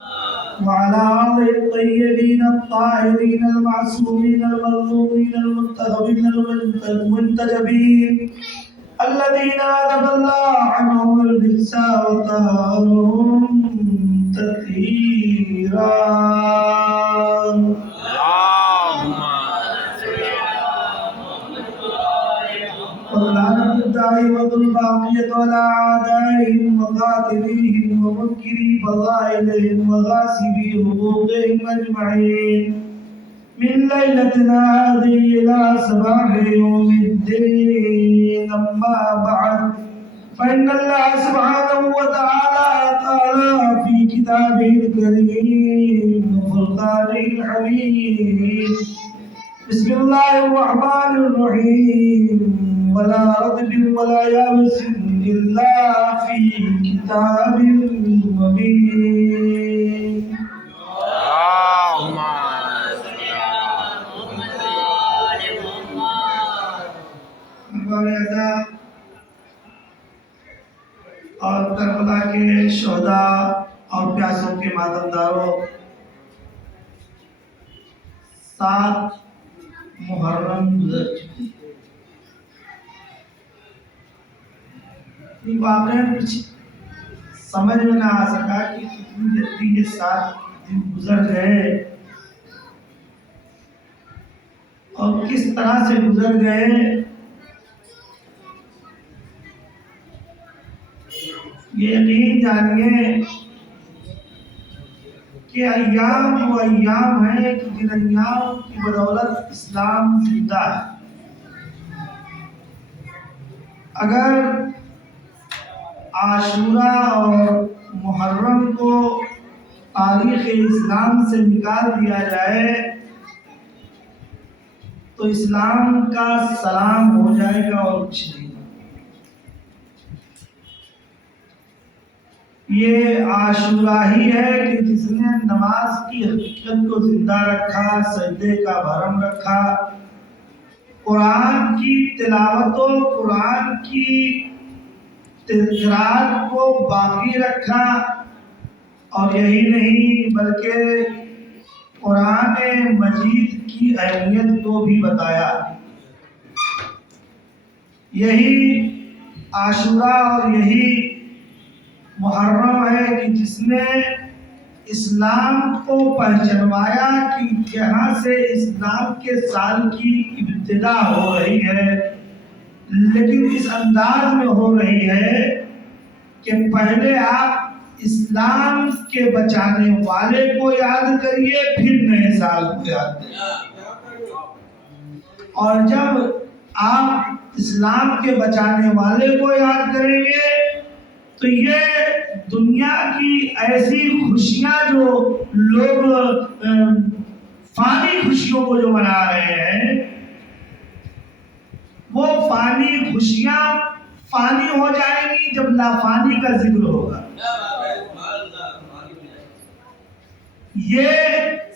وعلى آله الطيبين الطاهرين المعصومين المظلومين المنتخبين المنتجبين الذين أذهب الله عنهم الرجس وطهرهم تطهيرا. واللعنة الدائمة الباقية على أعدائهم وقاتليهم ومنكري فضائلهم وغاصبي حقوقهم أجمعين من ليلتنا هذه إلى صباح يوم الدين. أما بعد، فإن الله سبحانه وتعالى قال في كتابه الكريم وفرقانه الحميد: بسم الله الرحمن الرحيم: ولا رطب ولا يابس إلا في كتاب مبين. اور کربلا کے شہداء اور پیاسوں کے ماتمداروں، 7 محرم گزر چکی. واقعاً کچھ سمجھ میں نہ آ سکا کہ کتنی جلدی یہ 7 دن گزر گئے اور کس طرح سے گزر گئے. یہ یقین جانیے کہ ایام وہ ایام ہیں کہ جن ایام کی بدولت اسلام زندہ ہے. اگر عاشورہ اور محرم کو تاریخ اسلام سے نکال دیا جائے تو اسلام کا سلام ہو جائے گا اور کچھ نہیں. یہ عاشورہ ہی ہے کہ جس نے نماز کی حقیقت کو زندہ رکھا، سجدے کا بھرم رکھا، قرآن کی تلاوت و قرآن کی قرات کو باقی رکھا، اور یہی نہیں بلکہ قرآن مجید کی اہمیت کو بھی بتایا. یہی عاشورہ اور یہی محرم ہے کہ جس نے اسلام کو پہچنوایا کہ یہاں سے اسلام کے سال کی ابتدا ہو رہی ہے، لیکن اس انداز میں ہو رہی ہے کہ پہلے آپ اسلام کے بچانے والے کو یاد کریے، پھر نئے سال کو یاد کریے. اور جب آپ اسلام کے بچانے والے کو یاد کریں گے تو یہ دنیا کی ایسی خوشیاں جو لوگ فانی خوشیوں کو جو منا رہے ہیں، وہ فانی خوشیاں فانی ہو جائیں گی جب لافانی کا ذکر ہوگا. یہ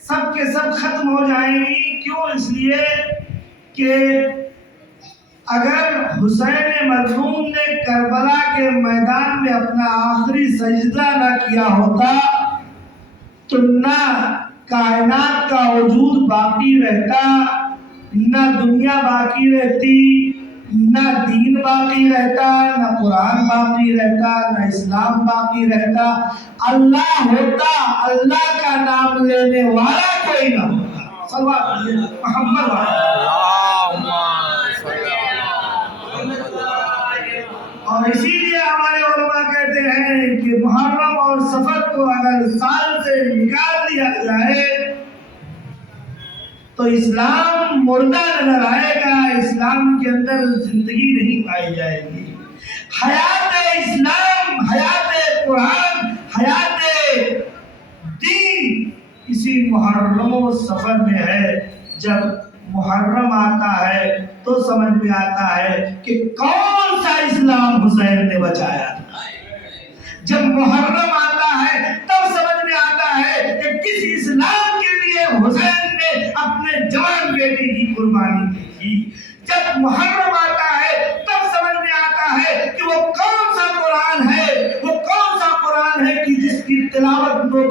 سب کے سب ختم ہو جائیں گی. کیوں؟ اس لیے کہ اگر حسین مظلوم نے کربلا کے میدان میں اپنا آخری سجدہ نہ کیا ہوتا تو نہ کائنات کا وجود باقی رہتا، نہ دنیا باقی رہتی، نہ دین باقی رہتا، نہ قرآن باقی رہتا، نہ اسلام باقی رہتا. اللہ ہوتا، اللہ کا نام لینے والا کوئی نہ ہوتا. صلوات محمد اور اسی لیے ہمارے علماء کہتے ہیں کہ محرم اور سفر کو اگر سال سے نکال دیا جائے تو اسلام مردہ نظر آئے گا، اسلام کے اندر زندگی نہیں پائی جائے گی. حیات اسلام، حیات قرآن، حیات دین اسی محرم و سفر میں ہے. جب محرم آتا ہے تو سمجھ میں آتا ہے کہ کون سا اسلام حسین نے بچایا تھا. جب محرم آتا ہے تب سمجھ میں آتا ہے کہ کس اسلام کے لیے حسین نے اپنے جوان بیٹے کی قربانی دی تھی. جب محرم آتا ہے تب سمجھ میں آتا ہے کہ وہ کون سا قرآن ہے، وہ کون سا قرآن ہے کہ جس کی تلاوت لوگ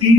3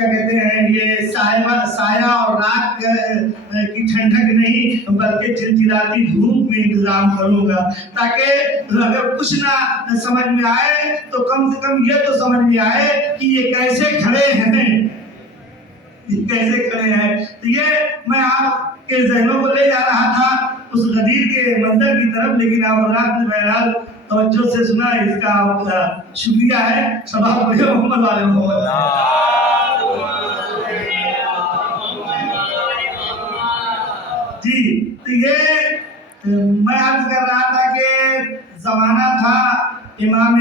کیا کہتے ہیں یہ سایہ اور رات کی ٹھنڈک نہیں بلکہ چلچلاتی دھوپ میں انتظام کروں گا، تاکہ اگر کچھ نہ سمجھ میں آئے تو کم سے کم یہ تو سمجھ میں آئے کہ یہ کیسے کھڑے ہیں، یہ کیسے کھڑے ہیں۔ تو یہ میں آپ کے ذہنوں کو لے جا رہا تھا اس غدیر کے منظر کی طرف، لیکن آپ حضرات نے بہرحال توجہ سے سنا، اس کا آپ کا شکریہ ہے۔ سبحان اللہ محمد والے محمد۔ جی تو یہ میں عرض کر رہا تھا کہ زمانہ تھا امام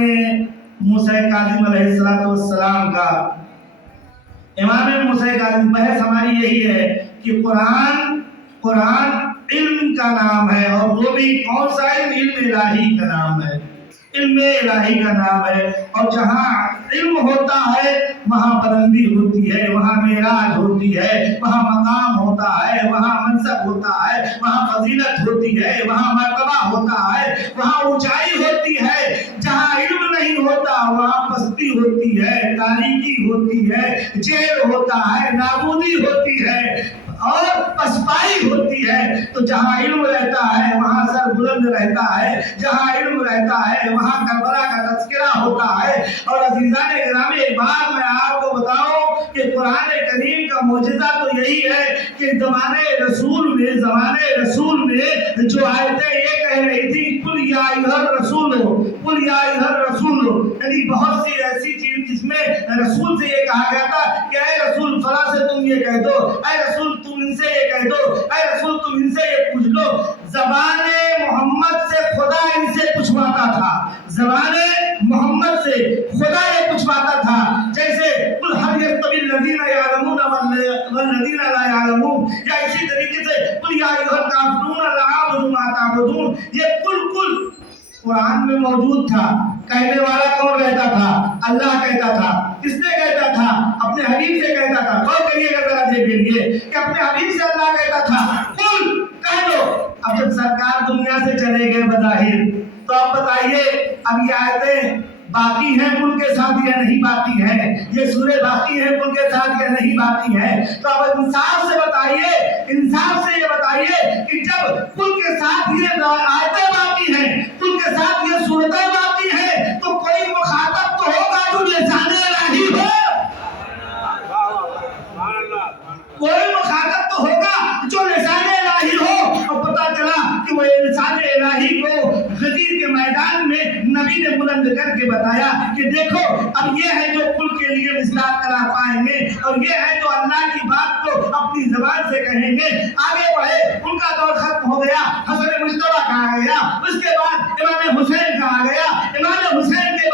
موسیٰ کاظم علیہ السلام کا۔ امام موسیٰ کاظم، بحث ہماری یہی ہے کہ قرآن علم کا نام ہے، اور وہ بھی کون سا علم؟ علم الہی کا نام ہے، علم الہی کا نام ہے۔ اور جہاں علم ہوتا ہے وہاں بلندی ہوتی ہے، وہاں معراج ہوتی ہے، وہاں مقام ہوتا ہے، وہاں منصب ہوتا ہے، وہاں فضیلت ہوتی ہے، وہاں مرتبہ ہوتا ہے، وہاں اونچائی ہوتی ہے۔ جہاں علم نہیں ہوتا وہاں پستی ہوتی ہے، تاریکی ہوتی ہے، جیل ہوتا ہے، نابودی ہوتی ہے اور پسپائی ہوتی ہے۔ تو جہاں علم رہتا ہے وہاں سر بلند رہتا ہے، جہاں علم رہتا ہے وہاں کربلا کا تذکرہ ہوتا ہے۔ اور عزیزان گرامی، ایک بات میں آپ کو بتاؤں کہ قرآن کریم کا معجزہ تو یہی ہے کہ زمانے رسول میں جو آیتیں یہ کہہ رہی تھی قل یا ایھا الرسول، قل یا ایھا الرسول، یعنی بہت سی ایسی چیز جس میں رسول سے یہ کہا گیا تھا کہ اے رسول فلاں سے تم یہ کہہ دو، اے رسول تم ان سے یہ کہہ دو، اے رسول تم ان سے یہ پوچھ لو۔ زبان محمد سے خدا ان سے پوچھواتا تھا، زبان محمد سے خدا یہ پوچھواتا تھا۔ جیسے قل هل يستوي الذين يعلمون والذين لا يعلمون، یا اسی طریقے سے قل یا ایھا الکافرون لا اعبد ما تعبدون، یہ کل قرآن میں موجود تھا۔ کہنے والا کون رہتا تھا؟ اللہ کہتا تھا۔ کس نے کہتا تھا؟ اپنے حبیب سے کہتا تھا۔ غور کریے گا ذرا دیکھیے کہ اپنے حبیب سے اللہ کہتا تھا قل، کہہ دو۔ اب جب سرکار دنیا سے چلے گئے بظاہر، تو اب بتائیے اب یہ آیتیں باقی ہیں کل کے ساتھ یا نہیں باقی ہیں؟ یہ سورہ باقی ہیں کل کے ساتھ یا نہیں باقی ہیں؟ تو اب انصاف سے بتائیے، انصاف سے یہ بتائیے کہ جب کل کے ساتھ یہ آیتیں باقی ہیں، کل کے ساتھ یہ سورتیں باقی ہیں، تو کوئی مخاطب تو ہوگا جو لسان الہی ہو، کوئی مخاطب تو ہوگا جو لسان الہی ہو۔ اور پتہ چلا کہ وہ لسان الہی کو غدیر کے میدان میں نبی نے بلند کر کے بتایا کہ دیکھو اب یہ ہے جو کل کے لیے مصداق قرار پائیں گے، اور یہ ہے جو اللہ کی بات کو اپنی زبان سے کہیں گے۔ آگے بڑھے، ان کا دور ختم ہو گیا، حسن مجتبیٰ کہا گیا، اس کے بعد امام حسین کہا گیا، امام حسین کے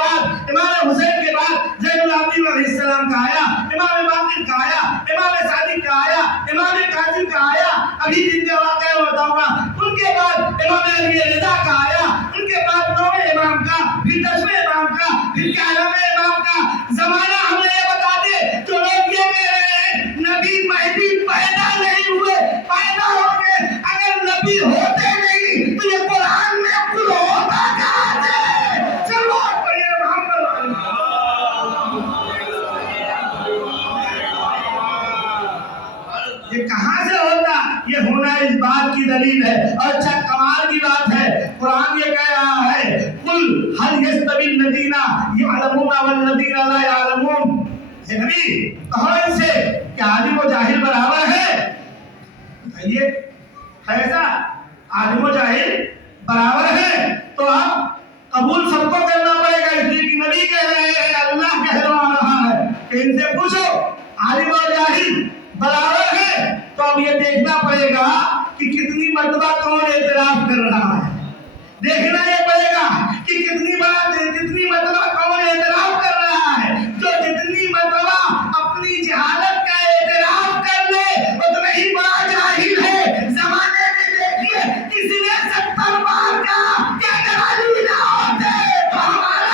بعد زین العابدین علیہ السلام کا آیا، امام باقر کا آیا، امام صادق کا آیا، امام کاظم کا آیا، ابھی جن کا واقعہ میں بتاؤں گا۔ ان کے بعد امام علی رضا کا آیا، ان کے بعد 9ویں امام کا، پھر 10ویں امام کا، پھر 11ویں امام کا۔ زمانہ ہمیں یہ بتا دے جو لوگ یہ کہہ رہے ہیں نبی مہدی پیدا نہیں ہوئے، پیدا ہو گئے، اگر نبی ہوتے نہیں تو یہ قرآن میں کل ہوتا کہاں سے؟ چلو پڑھیے محمد یہ کہاں سے ہوتا؟ یہ ہونا اس بات کی دلیل ہے۔ اور اچھا کمال کی بات ہے، قرآن یہ کہہ رہا ہے قل هل يستوي الذين يعلمون والذين لا يعلمون، اے نبی کہو ان سے کہ عالم و جاہل برابر ہے؟ بتائیے ایسا عالم و جاہل برابر ہے؟ تو اب قبول سب کو کرنا پڑے گا، اس لیے کہ نبی کہہ رہے ہیں، اللہ کہہ رہا ہے کہ ان سے پوچھو عالم و جاہل برابر ہے۔ تو اب یہ دیکھنا پڑے گا کہ کتنی مرتبہ کون اعتراف کر رہا ہے، دیکھنا یہ پڑے گا کہ کتنی مرتبہ کون اعتراف کر رہا ہے۔ جو جتنی مرتبہ اپنی جہالت کا اعتراف کر لے اتنا ہی بڑا جاہل ہے۔ زمانے میں دیکھیے کسی نے 70 بار کہا کہ اگر علی نہ ہوتے تو ہمارا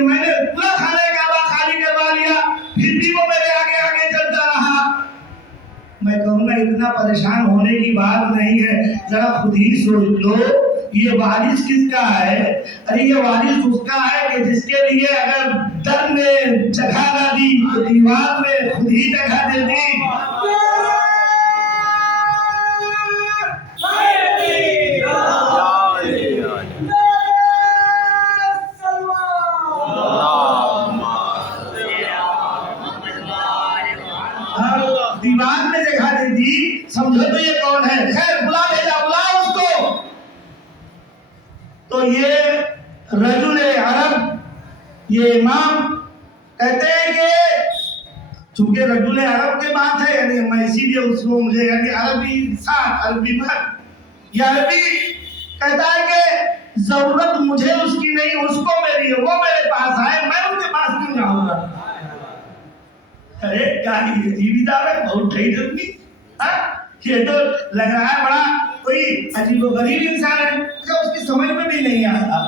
کہ میں نے پورا خانہ کعبہ خالی کروا لیا پھر بھی وہ میرے آگے آگے چلتا رہا. میں کہوں گا اتنا پریشان ہونے کی بات نہیں ہے, ذرا خود ہی سوچ لو یہ وارث کس کا ہے؟ ارے یہ وارث اس کا ہے کہ جس کے لیے اگر در میں جگہ نہ دی تو دیوار میں خود ہی جگہ دے دی. دیوار میں جگہ دے دی, سمجھو تو یہ کون ہے؟ خیر بلا بھیجا, بلا اس کو. تو یہ رجل عرب یہ امام کہتے ہیں کہ چونکہ رجل عرب کے بات ہے, یعنی میں اسی لیے اس کو مجھے یعنی عربی انسان عربی مرد یہ عربی کہتا ہے کہ ضرورت مجھے اس کی نہیں, اس کو میری ہے, وہ میرے پاس آئے, میں ان کے پاس کیوں جاؤں گا؟ ارے کیا عجیب دعوت ہے, بہت ٹھیک آدمی. یہ تو لگ رہا ہے بڑا کوئی عجیب و غریب انسان ہے, مجھے اس کی سمجھ میں بھی نہیں آتا.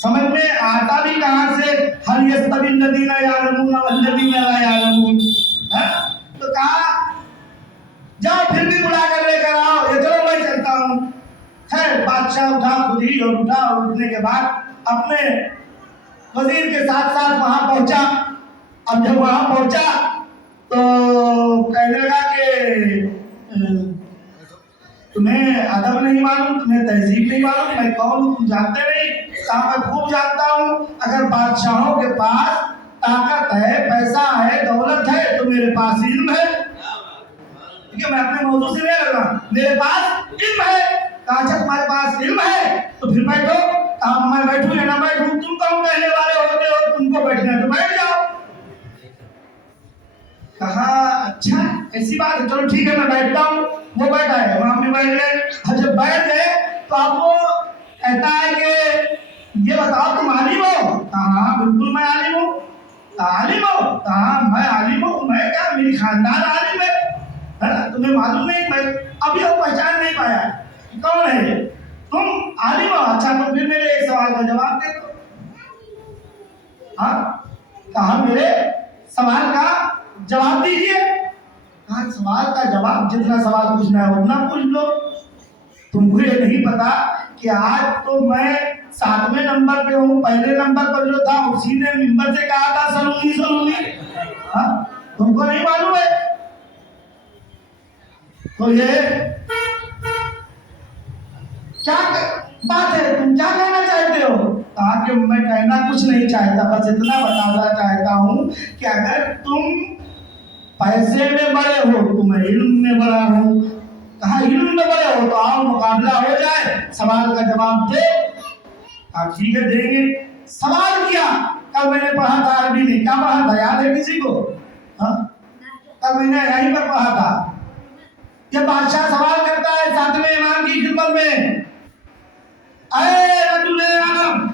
سمجھ میں آتا بھی کہاں سے؟ هل يستوي الذين يعلمون والذين لا يعلمون. تو کہا جاؤ پھر بھی بلا کر لے کر آؤ, یہ چلو میں چلتا ہوں. خیر بادشاہ اٹھا خود ہی, اور اٹھا اور اٹھنے کے بعد اپنے وزیر کے ساتھ ساتھ وہاں پہنچا. اب جب وہاں پہنچا تو کہنے لگا کہ تمہیں ادب نہیں معلوم, تمہیں تہذیب نہیں معلوم, میں کون ہوں تم جانتے نہیں؟ کہا میں خوب جانتا ہوں, اگر بادشاہوں کے پاس طاقت ہے, پیسہ ہے, دولت ہے تو میرے پاس علم ہے. کیونکہ میں اپنے موضوع سے نہیں لگ رہا, میرے پاس علم ہے. کہا اچھا تمہارے پاس علم ہے تو پھر بیٹھو. کہا میں بیٹھوں یا نہ بیٹھوں, تم کون کہنے والے ہوتے ہو, تم کو بیٹھنا ہے تو بیٹھ جاؤ. کہا اچھا ایسی بات ہے, چلو ٹھیک ہے میں بیٹھتا ہوں. وہ بیٹھا ہے, امام بھی بیٹھ گئے. اور جب بیٹھ گئے تو اب وہ کہتا ہے کہ یہ بتاؤ تم عالم ہو؟ کہا ہاں بالکل میں عالم ہوں. عالم ہو؟ کہا میں عالم ہوں. میں کیا, میری خاندان عالم ہے, تمہیں معلوم نہیں؟ میں ابھی وہ پہچان نہیں پایا کون ہے یہ. تم عالم ہو؟ اچھا تو پھر میرے ایک سوال کا جواب دے دو. ہاں کہا میرے سوال کا جواب دیجیے. کہا سوال کا جواب جتنا سوال پوچھنا ہے اتنا پوچھ لو. تم کو یہ نہیں پتا کہ آج تو میں 7ویں نمبر پہ ہوں, پہلے نمبر پر جو تھا اسی نے ممبر سے کہا تھا سلونی سلونی. تم کو نہیں معلوم ہے؟ تو یہ کیا بات ہے, تم کیا کہنا چاہتے ہو؟ کہا کہ میں کہنا کچھ نہیں چاہتا, بس اتنا بتانا چاہتا ہوں کہ اگر تم پیسے میں بڑے ہو تو میں علم میں بڑا ہوں. کہا علم میں بڑے ہو تو آؤ مقابلہ ہو جائے, سوال کا جواب دے. کہا ٹھیک ہے دیں گے. سوال کیا, کل میں نے پڑھا تھا عربی میں, کیا پڑھا تھا یاد ہے کسی کو؟ کل میں نے یہیں پر پڑھا تھا. یہ بادشاہ سوال کرتا ہے 7ویں امام کی خدمت میں, اے رجل عالم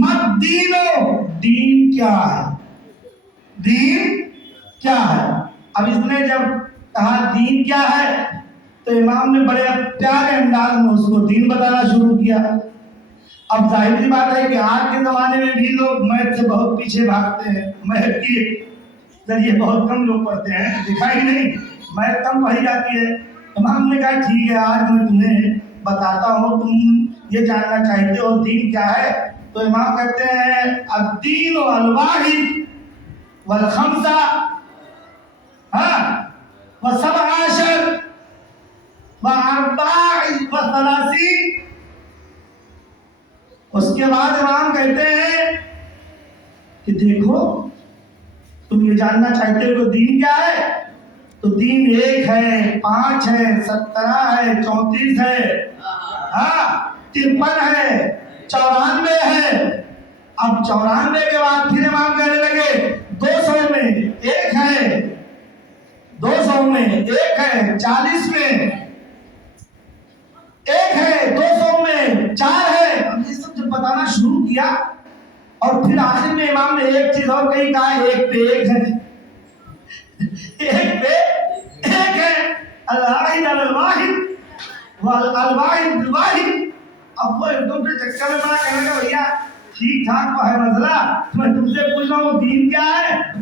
مت دینو, دین کیا ہے؟ دین کیا ہے؟ اب اس نے جب کہا دین کیا ہے تو امام نے بڑے پیارے انداز میں اس کو دین بتانا شروع کیا. اب ظاہر سی بات ہے کہ آج کے زمانے میں بھی لوگ میتھ سے بہت پیچھے بھاگتے ہیں. میتھ کے ذریعے بہت کم لوگ پڑھتے ہیں, دکھائی نہیں, میتھ کم پڑھی جاتی ہے. امام نے کہا ٹھیک ہے آج میں تمہیں بتاتا ہوں, تم یہ جاننا چاہتے ہو دین کیا ہے؟ تو امام کہتے ہیں الدین الواحد والخمسہ وسبع عشر واربع وثلاثین. اس کے بعد امام کہتے ہیں کہ دیکھو تم یہ جاننا چاہتے ہو کہ دین کیا ہے, تو دین 1 ہے, 5 ہے, 17 ہے, 34 ہے, 53 ہے, 94 ہے. اب 94 کے بعد پھر امام کہنے لگے 200 میں 1 ہے, 200 میں 1 ہے, 40 میں 1 ہے, 200 میں 4 ہے. اب یہ سب جب بتانا شروع کیا اور پھر آخر میں امام نے ایک چیز اور کہی, کہا 1 پہ 1 ہے, 1 پہ 1 ہے, الواحد الواحد والواحد الواحد. اب وہ ایک دم سے چکر میں بڑا کہنے لگا بھیا ٹھیک ٹھاک تو ہے مسئلہ, میں تم سے پوچھ رہا ہوں دین کیا ہے,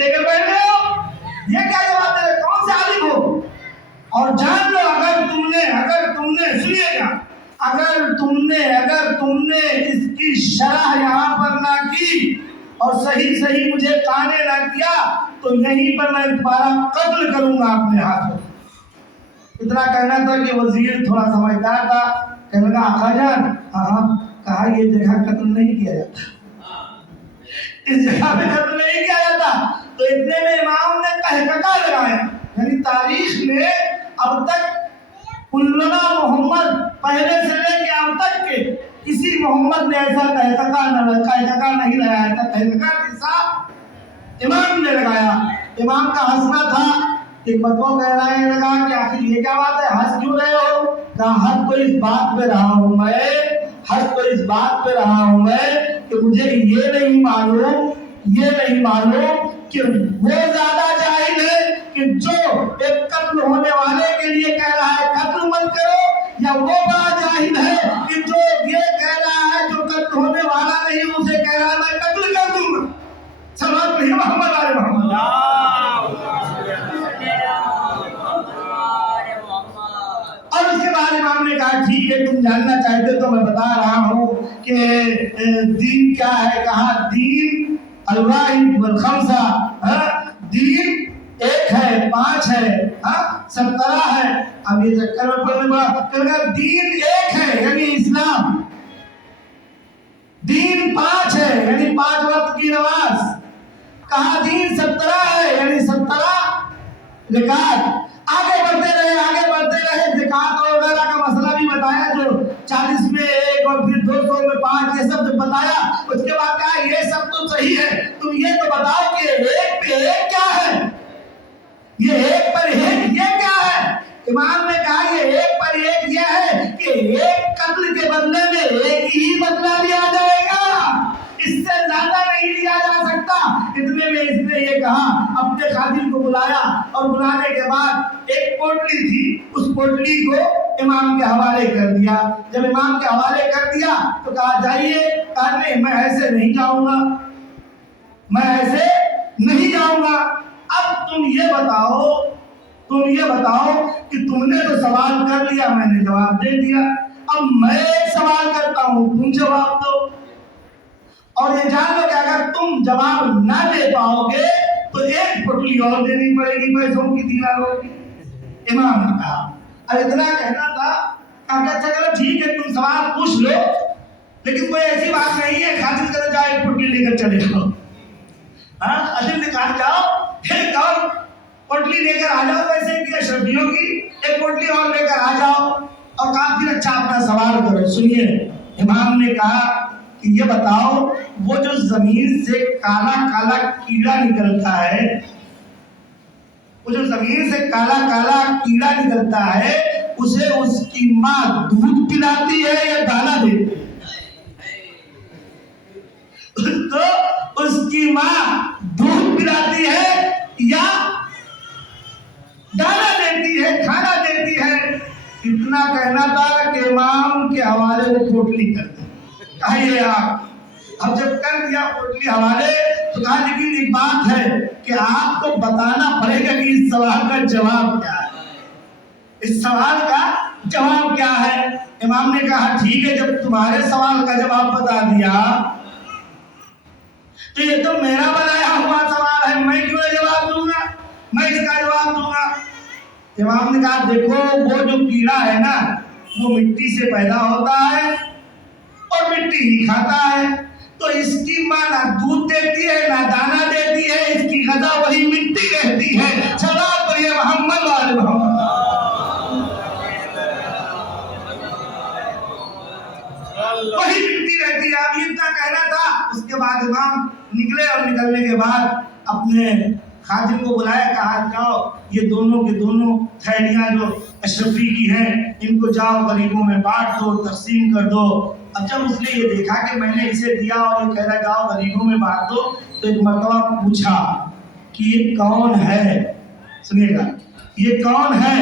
لے کر بیٹھ گئے ہو. یہ کیا جواب دے رہے, کون سے عالم ہو؟ اور جان لو اگر تم نے سنیے گا, اگر تم نے اس کی شرح یہاں پر نہ کی اور صحیح مجھے قانع نہ کیا تو یہیں پر میں تمہارا قتل کروں گا اپنے ہاتھوں. اتنا کہنا تھا کہ وزیر تھوڑا سمجھدار تھا, کہنے لگا آقا جان, ہاں کہا یہ جگہ قتل نہیں کیا جاتا, اس جگہ پہ قتل نہیں کیا جاتا. تو اتنے میں امام نے قہقہہ لگایا, یعنی تاریخ میں اب تک کلنا محمد پہلے سے لے کے اب تک کے کسی محمد نے ایسا قہقہہ نہیں لگایا تھا. قہقہہ کسا امام نے لگایا. امام کا ہنسنا تھا, ایک مرتبہ کہہ لگا کہ آخر یہ کیا بات ہے, ہنس کیوں رہے ہو؟ کہا ہنس تو اس بات پہ رہا ہوں میں کہ مجھے یہ نہیں معلوم کہ وہ زیادہ جاہل ہے کہ جو ایک قتل ہونے والے کے لیے کہہ رہا ہے قتل مت کرو, یا وہ بڑا جاہل ہے کہ جو یہ کہہ رہا ہے جو قتل ہونے والا نہیں اسے کہہ رہا ہے میں قتل کر دوں گا. سلام نہیں محمد علیہ محمد. اور اس کے بعد امام نے کہا ٹھیک ہے تم جاننا چاہتے تو میں بتا رہا ہوں کہ دین کیا ہے. کہا دین الواحد والخمسہ, دین ایک ہے, 5 ہے, 17 ہے. اب یہ چکر میں پڑھنے پڑا, دین ایک ہے یعنی اسلام, دین 5 ہے یعنی 5 وقت کی نماز. کہا دین 17 ہے یعنی 17 رکعت. آگے بڑھتے رہے زکات اور وغیرہ کا مسئلہ بھی بتایا, جو 40 میں 1 اور پھر 200 میں 5, یہ سب بتایا. اس کے بعد کہا یہ سب تو صحیح ہے, تم یہ تو بتاؤ کہ ایک پہ ایک کیا ہے, یہ ایک پر ایک یہ کیا ہے؟ امام نے کہا یہ ایک پر ایک یہ ہے کہ ایک قتل کے بدلے میں ایک ہی بدلہ لیا جائے گا, اس سے زیادہ نہیں لیا جا سکتا. اتنے میں اس نے یہ کہا, اپنے خادم کو بلایا اور بلانے کے بعد ایک پوٹلی تھی, اس پوٹلی کو امام کے حوالے کر دیا. جب امام کے حوالے کر دیا تو کہا جائیے. کہا نہیں میں ایسے نہیں جاؤں گا. اب تم یہ بتاؤ کہ تم نے تو سوال کر لیا, میں نے جواب دے دیا, اب میں ایک سوال کرتا ہوں تم جواب دو. اور یہ جان لو کہ اگر تم جواب نہ دے پاؤ گے تو ایک پٹلی اور دینی پڑے گی پیسوں کی دیناروں کی. امام نے کہا, اب اتنا کہنا تھا. کہا اچھا چلو ٹھیک ہے تم سوال پوچھ لو, لیکن کوئی ایسی بات نہیں ہے خادم کرے جاؤ ایک پٹلی لے کر چلے جاؤ. عظیم نے کہا جاؤ ایک اور پٹلی لے کر آ جاؤ پیسے کی اشرفیوں کی, ایک پٹلی اور لے کر آ جاؤ. اور کہا پھر اچھا اپنا سوال کرو. سنیے, امام نے کہا کہ یہ بتاؤ وہ جو زمین سے کالا کالا کیڑا نکلتا ہے, اسے اس کی ماں دودھ پلاتی ہے یا دانا دیتی ہے؟ تو اس کی ماں دودھ پلاتی ہے یا دانا دیتی ہے, کھانا دیتی ہے. اتنا کہنا تھا کہ امام کے حوالے وہ پوٹلی کر دی. کہیے آپ, اب جب کر دیا پوٹلی حوالے تو کہا لیکن ایک بات ہے کہ آپ کو بتانا پڑے گا کہ اس سوال کا جواب کیا ہے. امام نے کہا ٹھیک ہے, جب تمہارے سوال کا جواب بتا دیا تو یہ تو میرا بنایا ہوا سوال ہے, میں کیوں جواب دوں گا, میں اس کا جواب دوں گا. امام نے کہا دیکھو وہ جو کیڑا ہے نا وہ مٹی سے پیدا ہوتا ہے اور مٹی ہی کھاتا ہے, تو اس کی ماں نہ دودھ دیتی ہے نہ دانا دیتی ہے, اس کی غذا وہی مٹی رہتی ہے. صلوات پڑھیے محمد وعلی محمد. وہی مٹی رہتی ہے. اب یہ اتنا کہنا تھا. اس کے بعد امام نکلے اور نکلنے کے بعد اپنے خادم کو بلایا, کہا جاؤ یہ دونوں کے دونوں تھیلیاں جو اشرفی کی ہیں ان کو جاؤ غریبوں میں بانٹ دو, تقسیم کر دو. اب جب اس نے یہ دیکھا کہ میں نے اسے دیا اور یہ کہہ رہا جاؤ غریبوں میں بانٹ دو, تو ایک مرتبہ پوچھا کہ یہ کون ہے. سنیے گا, یہ کون ہے,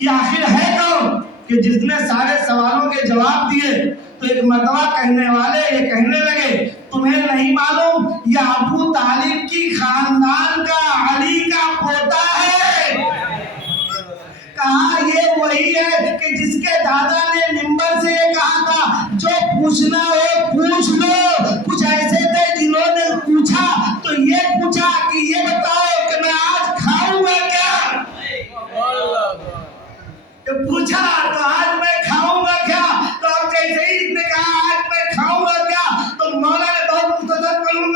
یہ آخر ہے کون کہ جس نے سارے سوالوں کے جواب دیے. تو ایک مرتبہ کہنے والے یہ کہنے لگے تمہیں نہیں معلوم یہ ابو طالب کی خاندان کا علی کا پوتا ہے؟ کہا یہ وہی ہے کہ جس کے دادا نے ممبر سے یہ کہا تھا جو پوچھنا ہو پوچھ لو. کچھ ایسے تھے جنہوں نے پوچھا تو یہ پوچھا کہ یہ بتاؤ کہ میں آج کھاؤں گا کیا؟ پوچھا تو آج میں کھاؤں گا کیا؟ تو اب جیسے ہی اس نے کہا آج میں کھاؤں گا کیا تو مولا نے بہت مختصر پڑھوں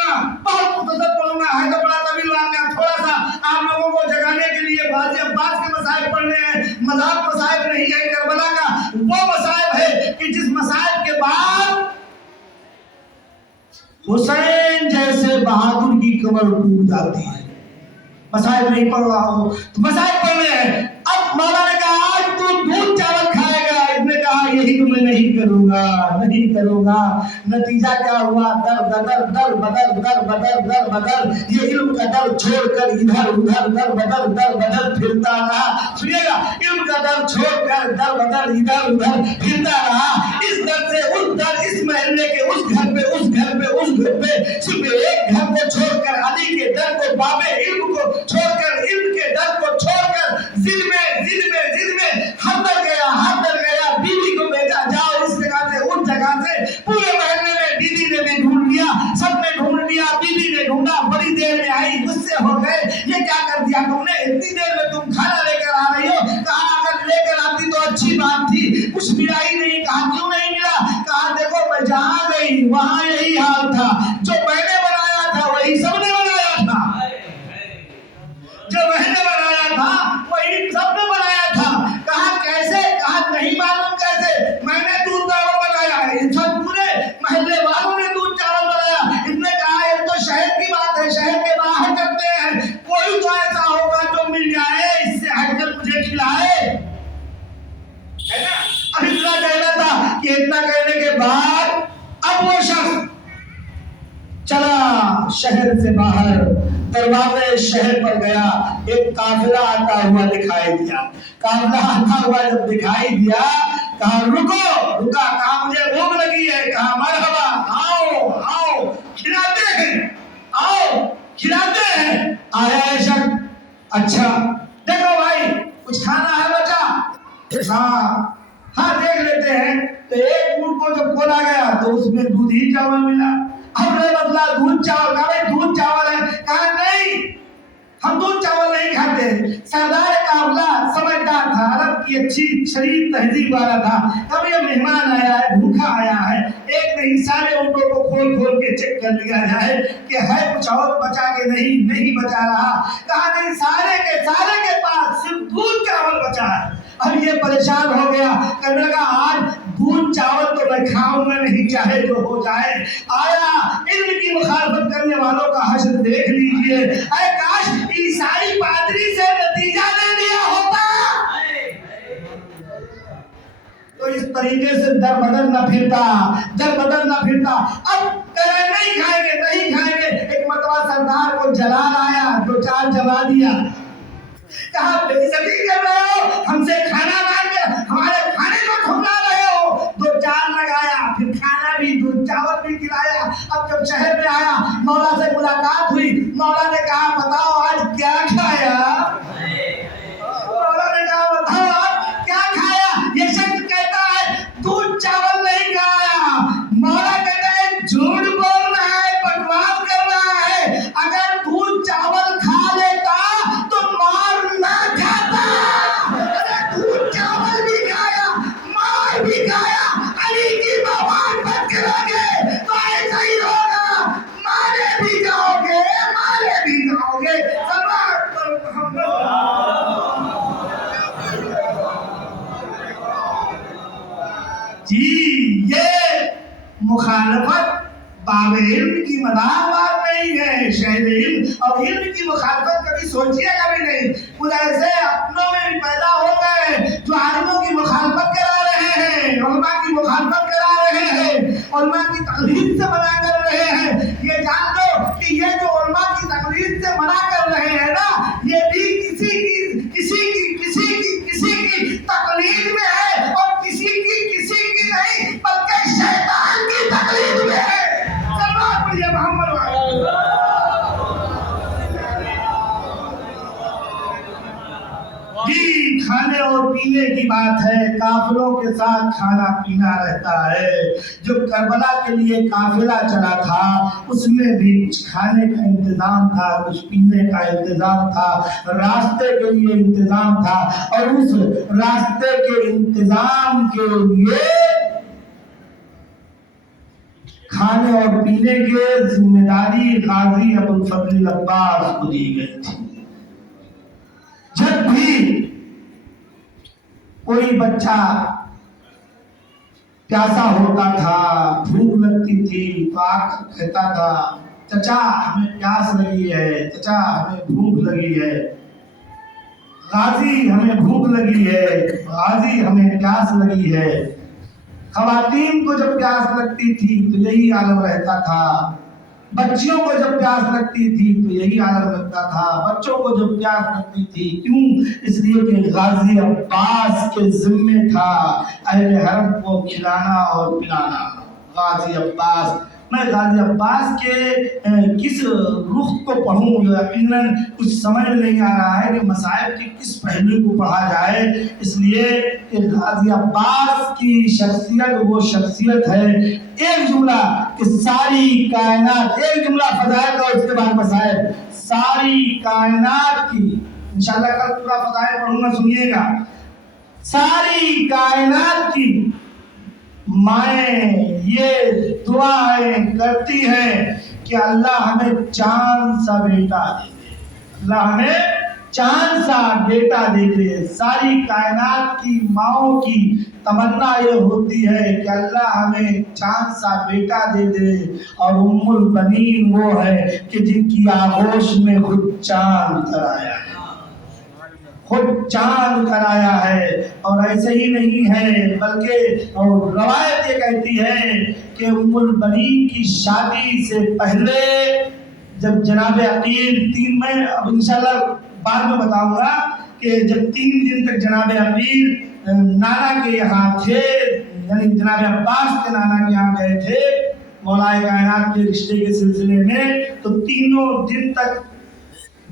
گا ہے تو بڑا طویل واقعہ تھوڑا سا آپ لوگوں کو جگانے کے لیے بعض عباس کے مصائب پڑھنے ہیں. مذہب مصائب نہیں ہے کربلا کا وہ مصائب ہے کہ جس مصائب کے بعد حسین جیسے بہادر کی کمر ٹوٹ جاتی ہے. مصائب نہیں پڑھ رہا ہوں تو مصائب پڑھنے ہیں. اب مولا نے کہا آج تو دودھ چاول کھائے گا. اس نے کہا یہی تو میں نہیں کروں گا. نتیجہ کیا ہوا؟ در بدر یہ علم کا در چھوڑ کر ادھر ادھر در بدر پھرتا رہا. سنیے گا علم کا در چھوڑ کر در بدر ادھر ادھر پھرتا رہا. اس در سے اس در, اس محلے کے اس گھر پہ اس گھر پہ اس گھر پہ, صرف ایک گھر کو چھوڑ کر علی کے در کو باب علم کو چھوڑ کر علم کے در کو چھوڑ کر ضد میں ہر در گیا. بیوی کو بھیجا جاؤ اس جگہ سے اس جگہ سے. پورے محلے میں بیوی نے بھی ڈھونڈ لیا, سب نے ڈھونڈ لیا, بیوی نے ڈھونڈا, بڑی دیر میں آئی, غصے ہو گئے یہ کیا کر دیا تم نے, اتنی دیر میں تم کھانا لے کر آ رہی ہو. کہا اگر لے کر آتی تو اچھی بات تھی, کچھ ملا ہی نہیں. کہا کیوں نہیں ملا؟ کہا دیکھو میں جہاں گئی وہاں یہی حال تھا, جو میں نے بنایا تھا وہی سب نے بنایا تھا, جو میں نے بنایا تھا وہی سب نے بنایا تھا. کہا کیسے؟ کہا نہیں معلوم کیسے, میں نے دودھ چاول بنایا ہے, سب پورے محلے والوں نے دودھ چاول بنایا. اس نے کہا یہ تو شہر کی بات ہے, شہر کے باہر کرتے ہیں, کوئی تو ایسا ہوگا جو مل جائے اس سے ہٹ کر مجھے کھلائے. اب اتنا کہنا تھا کہ اتنا کہنے کے بعد اب وہ شخص چلا شہر سے باہر, دروازے شہر پر گیا. ایک قافلہ آتا ہوا دکھائی دیا. قافلہ آتا ہوا جب دکھائی دیا کہا رکا. کہا مجھے بھوک لگی ہے. کہا مرحبا, آؤ کھلاتے ہیں, آؤ کھلاتے ہیں. آیا ہے شخص, اچھا دیکھو بھائی کچھ کھانا ہے بچا؟ ہاں دیکھ لیتے ہیں. تو ایک اونٹ کو جب کھولا گیا تو اس میں دودھ ہی چاول ملا. ہم نے بدلا دودھ چاول. کہا بھائی دودھ چاول ہے. کہا نہیں ہم دودھ چاول نہیں کھاتے. سردار قافلہ سمجھدار تھا, عرب کی اچھی شریف تہذیب والا تھا. کبھی یہ مہمان آیا ہے, بھوکا آیا ہے, ایک نہیں سارے اونٹوں کو کھول کے چیک کر لیا جائے کہ ہے کچھ اور بچا کے نہیں بچا رہا. کہا نہیں سارے کے پاس صرف دودھ چاول بچا ہے. اب یہ پریشان ہو گیا, کہنے لگا آج دودھ چاول تو میں کھاؤں گا نہیں, چاہے جو ہو جائے. آیا علم کی مخالفت کرنے والوں کا حشر دیکھ لیجئے. اے کاش عیسائی پادری سے نتیجہ لے لیا ہوتا. تو اس طریقے سے در بدر نہ پھرتا. اب کہے نہیں کھائیں گے. ایک مرتبہ سردار کو جلال آیا, دو چار جلا دیا. کہا بے عزتی کر رہے ہو, ہم سے کھانا مانگ کر ہمارے کھانے کو ٹھکرا رہے ہو. دو چار لگایا, پھر کھانا بھی دودھ چاول بھی کھلایا. اب جب شہر میں آیا مولا سے ملاقات ہوئی. مولا نے کہا بتاؤ آج کیا کھایا؟ مولا نے کہا بتاؤ آج کیا کھایا؟ یہ شخص کہتا ہے دودھ چاول نہیں کھایا. مولا کہتا ہے جھوٹ بول رہا ہے, بکواس کر رہا ہے. اگر دودھ چاول کھا لیتا تو مار نہ کھاتا. دودھ چاول بھی کھایا, مار بھی کھایا, علی کی محبت کرو گے تو ایسا ہی ہوگا. مارے بھی جاؤ گے. جی یہ مخالفت باب علم کی مدار بات نہیں ہے. شہر علم اور علم کی مخالفت کبھی سوچیے کبھی نہیں. کچھ ایسے اپنوں میں بھی پیدا ہو گئے جو عالموں کی مخالفت کرا رہے ہیں, علماء کی مخالفت کرا رہے ہیں, علماء کی تقلید سے منع کر رہے ہیں. یہ جان لو کہ یہ جو علماء کی تقلید سے منع کر رہے ہیں نا, یہ بھی کسی کی تقلید میں ہے, اور کسی کی نہیں بلکہ شیطان جی کھانے اور پینے کی بات ہے، کافروں کے ساتھ کھانا پینا رہتا ہے۔ جو کربلا کے لیے قافلہ چلا تھا اس میں بھی کچھ کھانے کا انتظام تھا، کچھ پینے کا انتظام تھا، راستے کے لیے انتظام تھا، اور اس راستے کے انتظام کے لیے کھانے اور پینے کے ذمہ داری غازی ابوالفضل عباس کو دی گئی تھی۔ جب بھی کوئی بچہ پیاسا ہوتا تھا، بھوک لگتی تھی، تو آ کر کہتا تھا چچا ہمیں پیاس لگی ہے، چچا ہمیں بھوک لگی ہے، غازی ہمیں بھوک لگی ہے، غازی ہمیں پیاس لگی ہے۔ خواتین کو جب پیاس لگتی تھی تو یہی عالم رہتا تھا، بچیوں کو جب پیاس لگتی تھی تو یہی عالم لگتا تھا، بچوں کو جب پیاس لگتی تھی، کیوں؟ اس لیے کہ غازی عباس کے ذمہ تھا اہل حرم کو کھلانا اور پلانا۔ غازی عباس، میں غازی عباس کے کس رخ کو پڑھوں، یقیناً کچھ سمجھ نہیں آ رہا ہے کہ مصائب کے کس پہلو کو پڑھا جائے، اس لیے کہ غازی عباس کی شخصیت وہ شخصیت ہے، ایک جملہ کہ ساری کائنات، ایک جملہ فضائل کا اس کے بعد مصائب، ساری کائنات کی، انشاءاللہ کل پورا فضائل پڑھوں گا سنیے گا، ساری کائنات کی مائیں یہ دعائیں کرتی ہیں کہ اللہ ہمیں چاند سا بیٹا دے دے، اللہ ہمیں چاند سا بیٹا دے دے۔ ساری کائنات کی ماؤں کی تمنا یہ ہوتی ہے کہ اللہ ہمیں چاند سا بیٹا دے دے، اور ام البنین وہ ہے کہ جن کی آغوش میں خود چاند کرایا ہے، خود چاند کرایا ہے۔ اور ایسے ہی نہیں ہے بلکہ روایت یہ کہتی ہے کہ ام البنین کی شادی سے پہلے جب جناب عقیل میں اب انشاءاللہ بعد میں بتاؤں گا کہ جب 3 دن تک جناب عقیل نانا کے یہاں تھے، یعنی جناب عباس کے نانا کے یہاں گئے تھے مولا کائنات کے رشتے کے سلسلے میں، تو 3 دن تک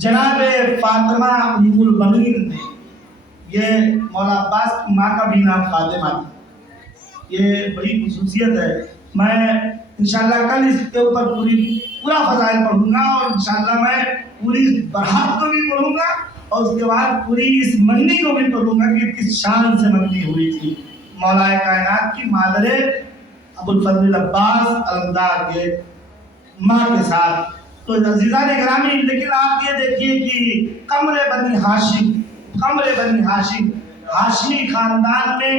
جناب فاطمہ ام البنین نے، یہ مولا عباس کی ماں کا بھی نام فاطمہ تھا، یہ بڑی خصوصیت ہے۔ میں انشاءاللہ کل اس کے اوپر پورا فضائل پڑھوں گا، اور انشاءاللہ میں پوری برہات کو بھی پڑھوں گا، اور اس کے بعد پوری اس منگنی کو بھی پڑھوں گا کہ کس شان سے منگنی ہوئی تھی مولا کائنات کی مادر ابوالفضل عباس علمدار کے ماں کے ساتھ۔ تو عزیزان گرامی، لیکن آپ یہ دیکھیے کہ قمر بنی ہاشم ہاشمی خاندان میں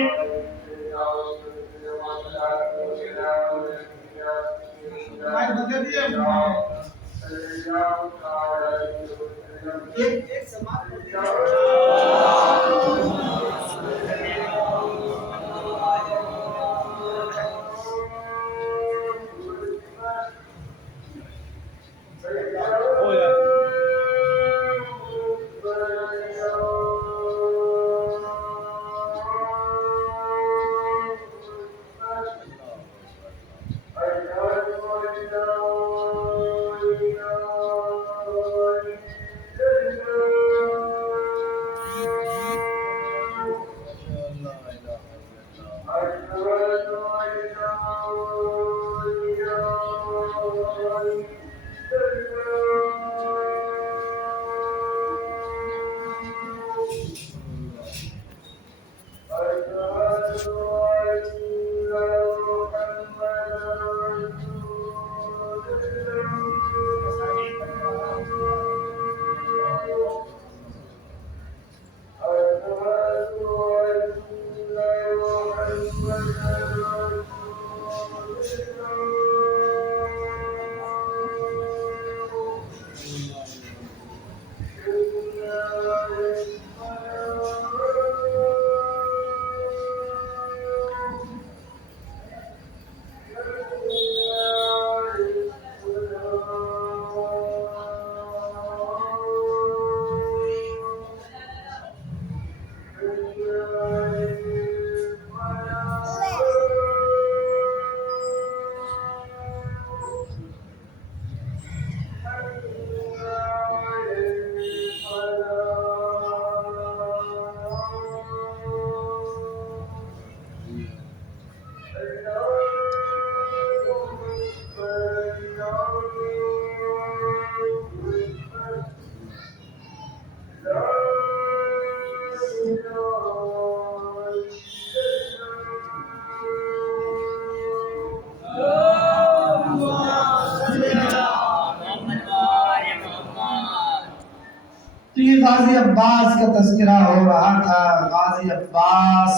غازی عباس کا تذکرہ ہو رہا تھا. غازی عباس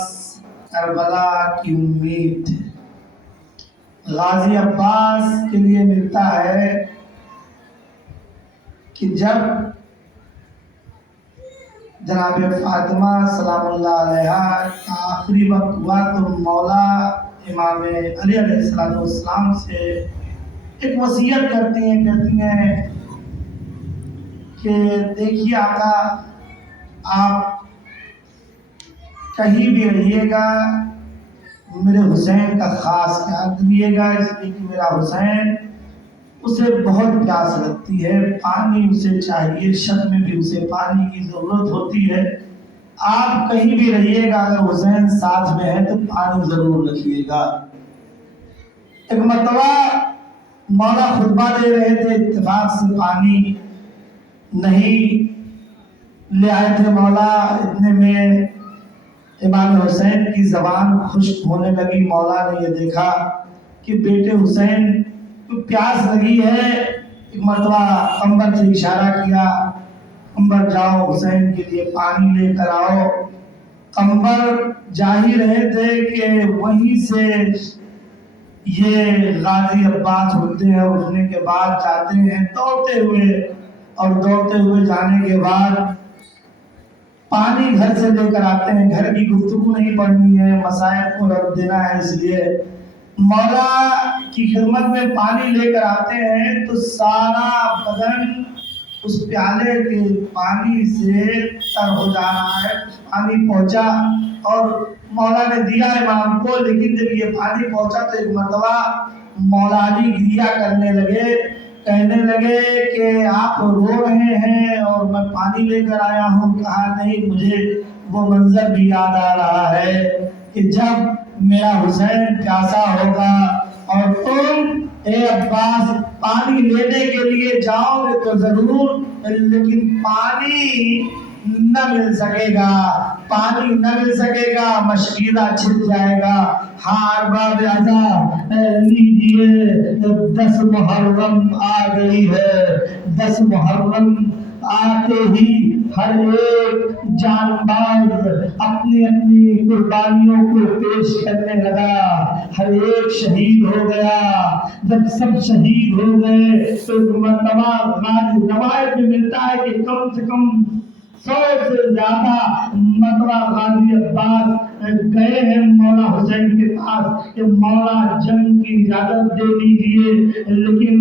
کربلا کی امید. غازی عباس کے لیے ملتا ہے کہ جب جناب فاطمہ سلام اللہ علیہا کا آخری وقت ہوا تو مولا امام علی علیہ السلام سے ایک وصیت کرتی ہیں کہ دیکھیے آقا، آپ کہیں بھی رہیے گا میرے حسین کا خاص خیال کریے گا، اس لیے کہ میرا حسین اسے بہت پیاس لگتی ہے، پانی اسے چاہیے، شب میں بھی اسے پانی کی ضرورت ہوتی ہے. آپ کہیں بھی رہیے گا اگر حسین ساتھ میں ہے تو پانی ضرور رکھیے گا. ایک مرتبہ مولا خطبہ دے رہے تھے، اتفاق سے پانی نہیں لے آئے تھے مولا. اتنے میں امام حسین کی زبان خشک ہونے لگی. مولا نے یہ دیکھا کہ بیٹے حسین کو پیاس لگی ہے. ایک مرتبہ قمبر سے اشارہ کیا، قمبر جاؤ حسین کے لیے پانی لے کر آؤ. قمبر جا ہی رہے تھے کہ وہیں سے یہ غازی عباس اٹھتے ہیں. اٹھنے کے بعد جاتے ہیں دوڑتے ہوئے، اور دوڑتے ہوئے جانے کے بعد پانی گھر سے لے کر آتے ہیں. گھر کی گفتگو نہیں پڑھنی ہے، مسائل کو رد دینا ہے، اس لیے مولا کی خدمت میں پانی لے کر آتے ہیں تو سارا بدن اس پیالے کے پانی سے تر ہو جا رہا ہے. پانی پہنچا اور مولا نے دیا امام کو، لیکن جب یہ پانی پہنچا تو ایک مرتبہ مولا علی گریہ کرنے لگے، کہنے لگے کہ آپ رو رہے ہیں اور میں پانی لے کر آیا ہوں. کہا نہیں، مجھے وہ منظر بھی یاد آ رہا ہے کہ جب میرا حسین پیاسا ہوگا اور تم اے عباس پانی لینے کے لیے جاؤ گے تو ضرور، لیکن پانی نہ مل سکے گا، پانی نہ مل سکے گا، مشکیزہ چھپ جائے گا. ہار باب ازا لیجیے 10 محرم آ گئی ہے. 10 محرم آتے ہی ہر ایک جانباز اپنی اپنی قربانیوں کو پیش کرنے لگا. ہر ایک شہید ہو گیا. جب سب شہید ہو گئے تو مرتبہ روایت میں ملتا ہے کہ کم سے کم 100 سے زیادہ مرتبہ غازی عباس گئے ہیں مولا حسین کے پاس کہ مولا جنگ کی اجازت دے دیجیے. لیکن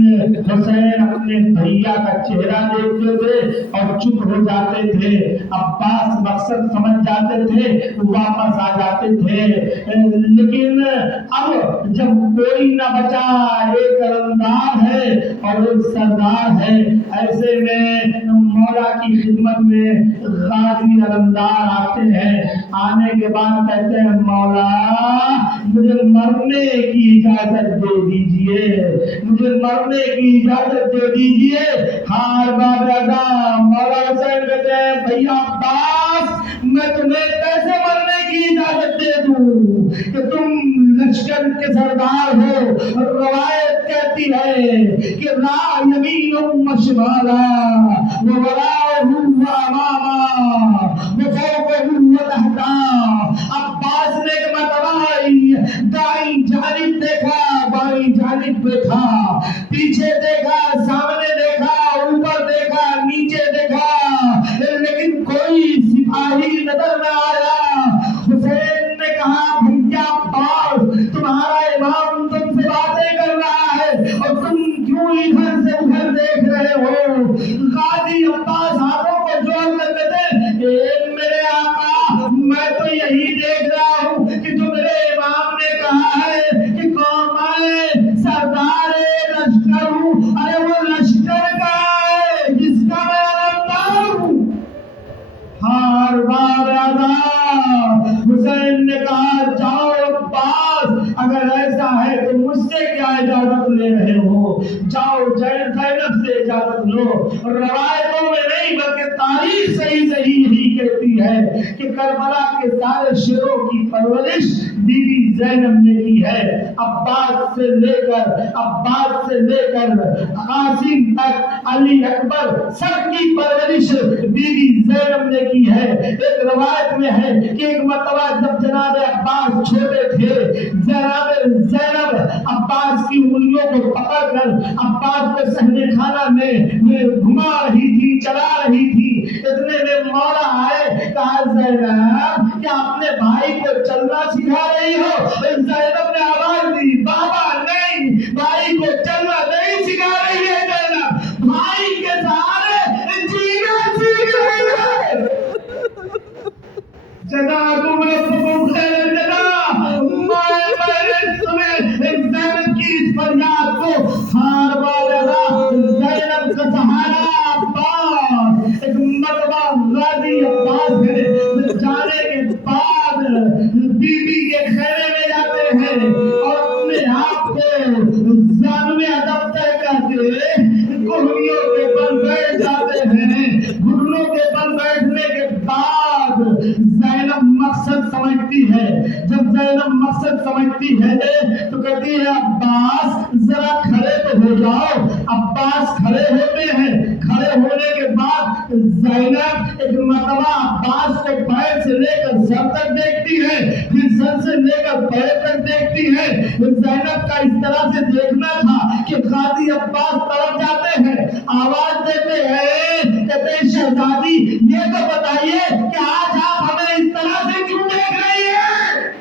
حسین اپنے بھیا کا چہرہ دیکھتے تھے اور چپ ہو جاتے تھے. عباس مقصد سمجھ جاتے تھے، واپس آ جاتے تھے. لیکن اب جب کوئی نہ بچا، ایک علمدار ہے اور ایک سردار ہے، ایسے میں مولا کی خدمت میں غازی علمدار آتے ہیں. آنے کے بعد کہتے ہیں مولا مجھے مرنے کی اجازت دے دیجئے، مجھے مرنے کی اجازت دے دیجئے. ہار بادشاہ مولا حسین کہتے ہیں بھیا عباس میں تمہیں کیسے مرنے کی اجازت دے دوں کہ تم لشکر کے سردار ہو. روایت کہتی ہے کہ لا یمین و شمالا ووراءہ واماما وفوقہ وتحتا. عباس نے ایک مرتبہ دائیں جانب دیکھا، بائیں جانب دیکھا، پیچھے دیکھا، سامنے دیکھا، اوپر دیکھا، نیچے دیکھا، لیکن کوئی سپاہی نظر نہ آیا. حسین نے کہا بھیا عباس تمہارا امام تم سے باتیں کر رہا ہے اور تم کیوں ادھر سے ادھر دیکھ رہے ہو. غازی عباس ہاتھوں کو جوڑ کر کہتے میرے آقا میں تو یہی دیکھ رہا ہوں کہ جو میرے امام نے کہا ہے کہ قوم آئے سردار لشکر ہوں. ارے وہ لشکر کا ہے جس کا میں علمدار ہوں. ہار بار آزاد. حسین نے کہا جاؤ عباس، اگر ایسا ہے تو مجھ سے کیا اجازت لے رہے ہو، جاؤ زینب سے اجازت لو. روایتوں میں نہیں بلکہ تاریخ صحیح یہی کہتی ہے کہ کربلا کے سارے شیروں کی پرورش بی بی زینب نے کی ہے۔ عباس سے لے کر قاسم تک، علی اکبر سب کی پرورش بی بی زینب نے کی ہے۔ ایک روایت میں ہے کہ ایک مرتبہ جب جناب عباس چھوٹے تھے، جناب زینب عباس کی انگلیوں کو پکڑ کر عباس کو صحن خانہ میں گھما رہی تھی، چلا رہی تھی۔ اتنے میں مولا آئے، کہا زینب کیا اپنے بھائی کو چلنا سکھا رہی ہو؟ زینب نے آواز دی، بابا نہیں، بھائی کو چلنا نہیں سکھا رہی ہے زینب، بھائی کے سہارے جینا سیکھ رہی ہے۔ جزاکم ربکم خیر الجزا۔ میں نے تمہیں زینب کی اس فریاد کو ہار بالا، زینب کا سہارا عباس۔ ایک مرتبہ غازی عباس ہے، جانے کے بعد بی بی کے خیمے میں جاتے ہیں اور اپنے آپ کو زانوے ادب طے کر کے گھٹنوں کے بل بیٹھ جاتے ہیں۔ گھٹنوں کے بل بیٹھنے کے بعد زینب مقصد سمجھتی ہے۔ جب زینب مقصد سمجھتی ہے تو کہتی ہے عباس ذرا کھڑے تو ہو جاؤ۔ عباس کھڑے ہوتے ہیں۔ کھڑے ہونے کے بعد زینب ایک مرتبہ عباس کو پیر سے لے کر سر تک دیکھتی ہے، پھر سر سے لے کر پیر تک دیکھتی ہے۔ زینب کا اس طرح سے دیکھنا تھا کہ قاضی عباس طرف جاتے ہیں، آواز دیتے ہیں، کہتے ہیں شہزادی یہ تو بتائیے کہ آج آپ ہمیں اس طرح سے کیوں دیکھ رہی ہیں؟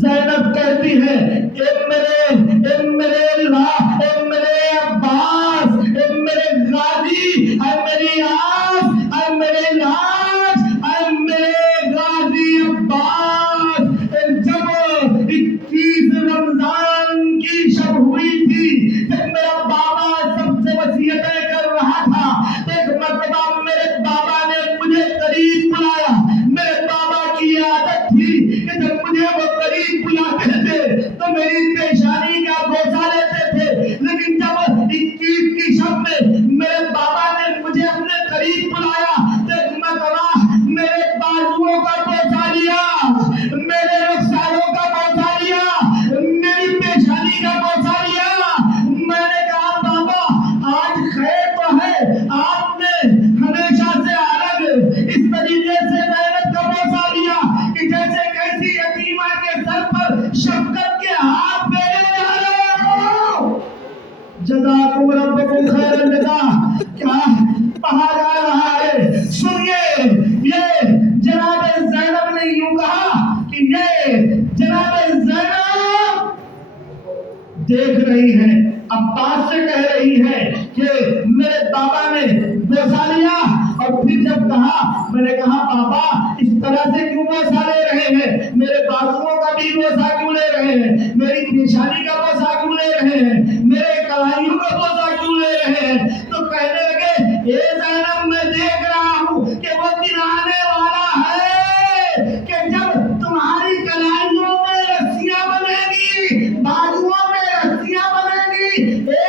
زینب کہتی ہے اے میرے عباس، اے میرے غازی، اے میری آس، اے میرے لاش، اے میرے غازی عباس، جب 21 رمضان کی شب ہوئی تھی، جب میرا بابا سب سے وصیتیں کر رہا تھا، ایک مرتبہ میرے بابا نے مجھے قریب بلایا۔ میرے بابا کی عادت تھی کہ جب مجھے وہ قریب بلاتے تھے تو میری پیشانی کا بوسہ لیتے تھے، لیکن جب 21 کی شب میں میرے بابا نے مجھے اپنے قریب بلایا تو ایک مرتبہ میرے بازوؤں کا بوسہ لیا، میرے رخساروں کا بوسہ لیا، میری پیشانی کا بوسہ لیا۔ میں نے کہا بابا آج خیر تو ہے، آپ نے ہمیشہ سے الگ اس طریقے سے زینب کا بوسہ لیا کہ جیسے کیسی یتیمہ کے سر پر شفقت کے ہاتھ پھیرے جا رہے ہو۔ جزاکم ربکم خیر الجزا۔ کیا کہا جا رہا ہے؟ سنیے، یہ جناب زینب نے یوں کہا کہ یہ جناب زینب دیکھ رہی ہے، عباس سے کہہ رہی ہے کہ میرے بابا نے بوسہ لیا، اور پھر جب کہا، میں نے کہا بابا اس طرح سے کیوں بوسہ لے رہے ہیں؟ میرے بازوؤں کا بھی بوسہ کیوں لے رہے ہیں؟ میری پیشانی کا بوسہ کیوں لے رہے ہیں؟ میرے کلائیوں کا بوسہ کیوں لے رہے ہیں؟ تو کہنے لگے اے زینب میں دیکھ رہا ہوں کہ وہ دن آنے والا ہے کہ جب تمہاری کلائیوں میں رسیاں بنے گی، بازوؤں میں رسیاں بنے گی۔ اے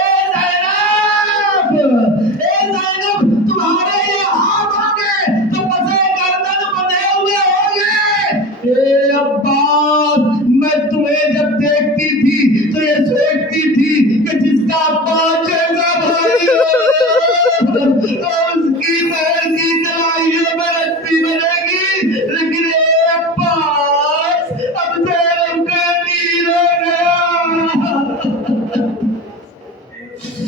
زینب تمہارے یہ ہاتھ ہوں گے تو پسے گردن بندھے ہوئے ہوں گے۔ اے عباس میں تمہیں جب دیکھتی تھی تو یہ سوچتی تھی کہ جس کا عباس جیسا بھائی ہو اس کی بہن کی کلائیوں میں رسی بنے گی، لیکن اے عباس اب زینب کا دین ہو گیا،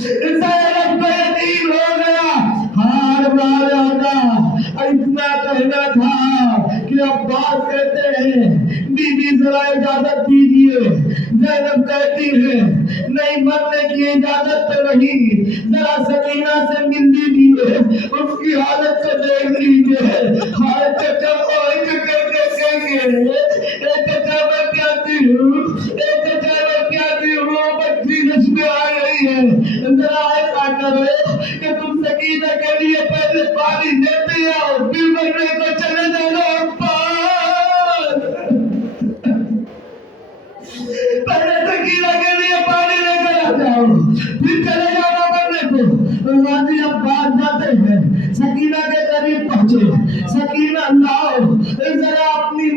زینب کا یتیم ہو گیا۔ ہار مارا تھا، اتنا کہنا تھا کہ عباس کہتے ہیں بی بی ذرا اجازت دیجیے۔ زینب کہتی ہے نہیں، مرنے کی اجازت تو نہیں، ذرا سکینہ سے مل لیجیے، اس کی حالت سے دیکھ لیجیے۔ ہائے چچا، اوئے چچا میں پیاسی ہوں، چچا میں پیاسی ہوں، بچی نش میں آ رہی ہے، ذرا ایسا کرو کہ تم سکینہ کے لیے پہلے پانی دیتے آؤ، پھر مرنے کو چلے جانا۔ عباس پہلے سکینہ کے لیے پانی لے کر آ جاؤ، پھر چلے جانا مرنے کو۔ غازی عباس جاتے ہیں، سکینہ کے قریب پہنچے، سکینہ لاؤ ذرا اپنی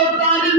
48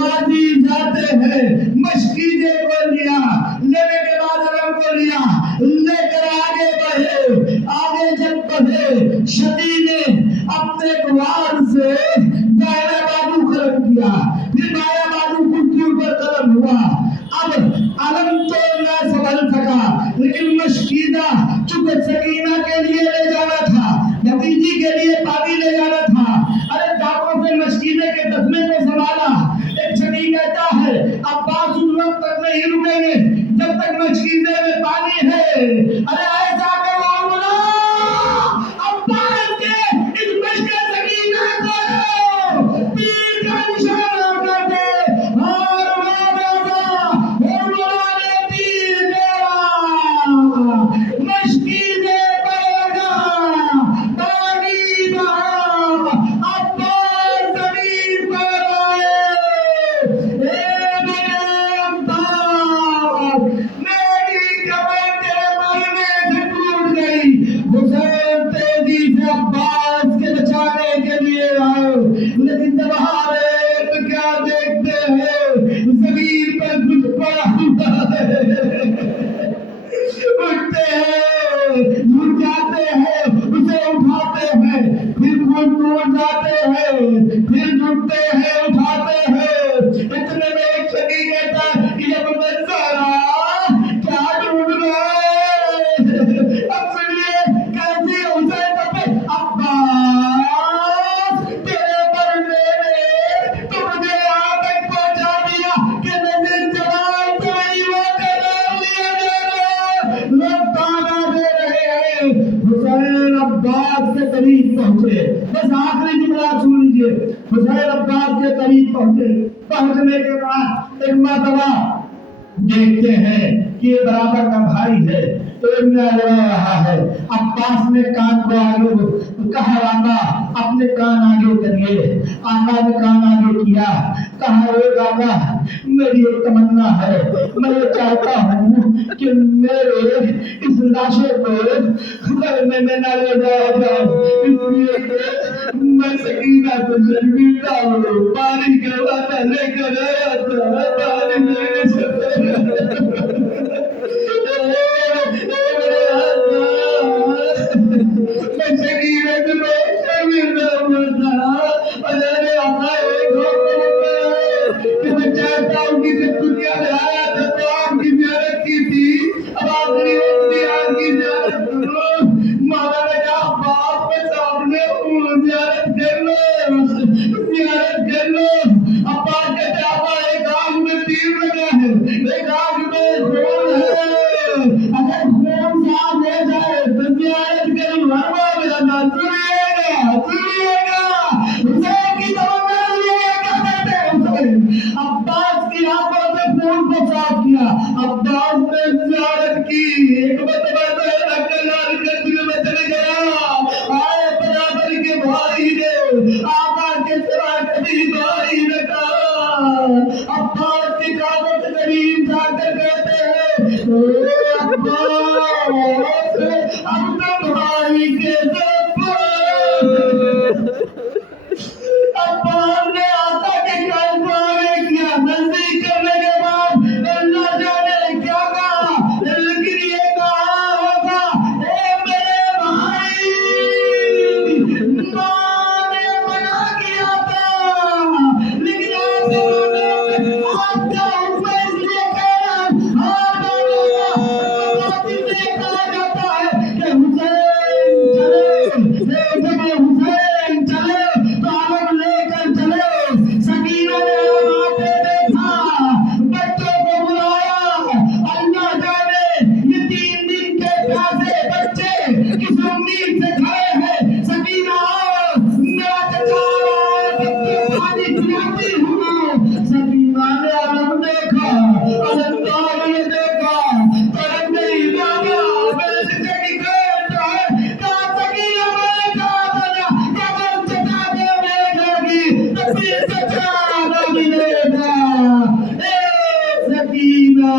غازی جاتے ہیں، مشکیزے کو لیا، لینے کے بعد علم کو لیا، لے کر آگے بڑھے، آگے جب بڑھے شدی نے اپنے وار سے دائرہ بازو قلم کیا، پھر بایاں بازو کرتی اوپر قلم ہوا۔ اب علم تو نہ سنبھل سکا، لیکن مشکیزہ چونکہ سکینہ کے لیے لے جانا تھا، بھتیجی کے لیے پانی لے جانا تھا، ارے دانتوں سے مشکیزے کے دسمے کو سنبھالا۔ ایک شدی کہتا ہے عباس اس وقت تک نہیں رکیں گے جب تک مشکیزے میں پانی ہے۔ ارے ایسا کہ وہ بولا عباس کے اس مشک سکینہ کو تیر کا نشانہ کر دے، اور وہ بولا نے تیر دیا، مشکیزے پر لگا، پانی بہا، عباس زمین پر آئے۔ اے میرے عباس، میری کمر تیرے مرنے سے ٹوٹ گئی۔ حسین تیزی سے عباس کے بچانے کے لیے آئے، لیکن جب ہارے تو کیا دیکھتے ہیں، زمین پر کچھ پڑا ہوا ہے۔ اٹھتے ہیں، جھک جاتے ہیں، اسے اٹھاتے ہیں، پھر خود ٹوٹ جاتے ہیں، پھر جھکتے ہیں، اٹھاتے ہیں۔ اتنے میں ایک شکی کہتا ہے یہ منظرہ کیا ڈھونڈ رہا ہے؟ اب سنیے کیسی حسین تبے عباس تیرے مرنے نے تو مجھے یہاں تک پہنچا دیا کہ نظر جمال تمہیں وہ قرار لیا جا رہا ہے، لوگ تانا دے رہے ہیں۔ حسین عباس کے قریب پہنچے، بس آخری جملہ سن لیجیے۔ حسین عباس کے قریب پہنچے، پہنچنے کے بعد ایک مرتبہ دیکھتے ہیں کہ یہ برابر کا بھائی ہے، ایک نہ لڑ رہا ہے۔ عباس نے کان کو آگے کہا آقا اپنے کان آگے کریے، آقا نے کان آگے کیا، کہا اے آقا میری ایک تمنا ہے، میں یہ چاہتا ہوں کہ میرے اس لاشے کو مرنے میں نہ لے جایا جائے، اس لیے کہ میں سکینہ کو شرمندہ ہوں، پانی کے وعدہ لے کر آیا تھا، پانی میرے سے میں سکینہ کو شرمندہ ہوا تھا، اور میرے آقا ایک حکم ہے کہ میں چاہتا ہوں کہ جب دنیا میں آیا تھا تو آپ کی زیارت کی تھی، اب آخری وقت بھی آپ کی زیارت کرو۔ مولا نے کہا باپ میں سامنے ہوں، زیارت کر لو، زیارت کر لو۔ عباس کہتے آقا ایک آنکھ میں تیر لگا ہے، ایک آنکھ میں خون ہے، اگر خون صاف ہو جائے تو زیارت کروں، ورنہ میرا نام سنیے گا، سنیے گا۔ حسین کی تمنا سنیے کیا کہتے ہیں حسین۔ عباس کی آنکھوں سے خون کو صاف کیا، عباس نے زیارت کی، ایک مرتبہ تو رکھل لال گنج میں چلے گیا، آئے برابر کے بھائی نے آقا کے سوا کبھی بھائی نہ کہا۔ عباس کی کعبہ کے قریب جا کر کہتے ہیں اے عباس اب تو بھائی کے سب عباس نے آقا کے قلب کو آگے کیا، نزدیک کرنے کے بعد اللہ جانے کیا کہا، لیکن یہ کہا ہوگا اے میرے بھائی، ماں نے منع کیا تھا، لیکن آپ کا حکم اس لیے کہہ رہا ہے، ہاں بولے گا، اس لیے کہا جاتا ہے کہ حسین چلے، جب حسین چلے تو علم لے کر چلے۔ سکینہ نے علم آتے دیکھا، بچوں کو بلایا، اللہ جانے یہ 3 دن کے پیاسے بچے کس امید سے کھڑے ہیں، سکینہ آؤ میرا چچا بچے پانی پلاتی ہوں۔ سکینہ نے علم دیکھا، علم دار نے دیکھا، تڑپ گئی، بابا میرے چچا کی گھر ہے، کہا سکینہ میں کہا تھا نا کہ اگر چچا کو لے جاگی تو پھر چچا نہ ملے گا۔ اے سکینہ